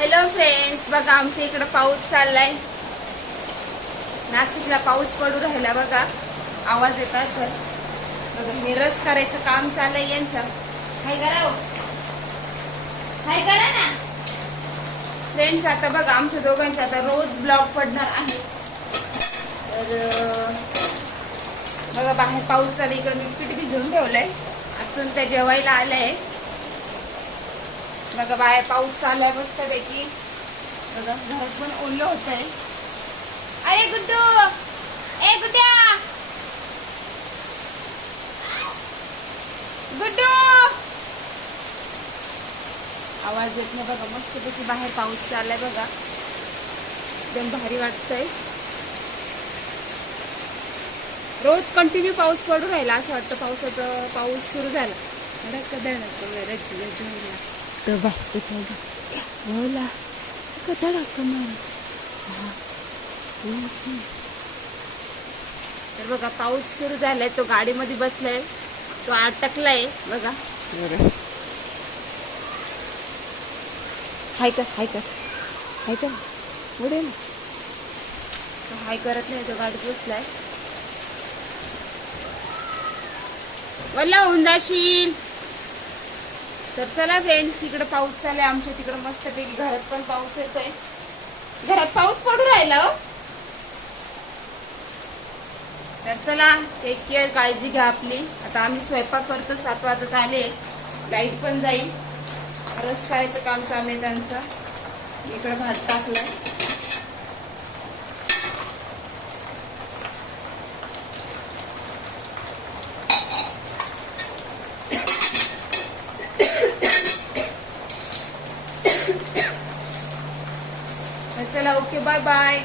Hello friends बघा आमच्या इकडं पाऊस चाललाय. नाशिकला पाऊस पडू राहिला बघा. आवाज येत असेल. बघा हे करायचं काम चाललंय यांचं. हाय करा हाय करा ना फ्रेंड्स आता बघा आमच्या दोघांचे आता रोज ब्लॉग पडणार आहे. तर बघा बाहेर पाऊस चालू इकडे मी पीठ भिजवून ठेवलंय. आतून त्या जेवायला आलंय. बघा बाहेर पाऊस चाललाय मस्त पैकी बघा घरात पण ओलं होत आहे अरे गुड्डू! ए गुड्या गुड्डू! आवाज येत नाही बघा मस्त पैकी बाहेर पाऊस चाललाय बघा. एकदम भारी वाटतंय. रोज कंटिन्यू पाऊस पडू राहिला असं वाटतं पावसाचं पाऊस सुरू झाला. धक्का देणार तो इथे बोला कदळ तर बघा पाऊस सुरू झालाय. तो गाडीमध्ये बसलाय. तो अटकलाय. बघा. हाय कर हाय कर. हाय कर. पुढे ना. तो हाय करत नाही तो गाडीत बसलाय. वल्ला होऊन जाशील तर चला फ्रेंड्स तिकडे पाऊस चालू आमच्या तिकडं मस्तपैकी घरात पण पाऊस येतोय. घरात पाऊस पडू राहिला हो. तर चला टेक केअर काळजी घ्या आपली. आता आम्ही स्वयंपाक करतो सात वाजत आले. लाइट पण जाईल. रस करायचं काम चाललंय त्यांचं. इकडं भात टाकलं चला ओके बाय बाय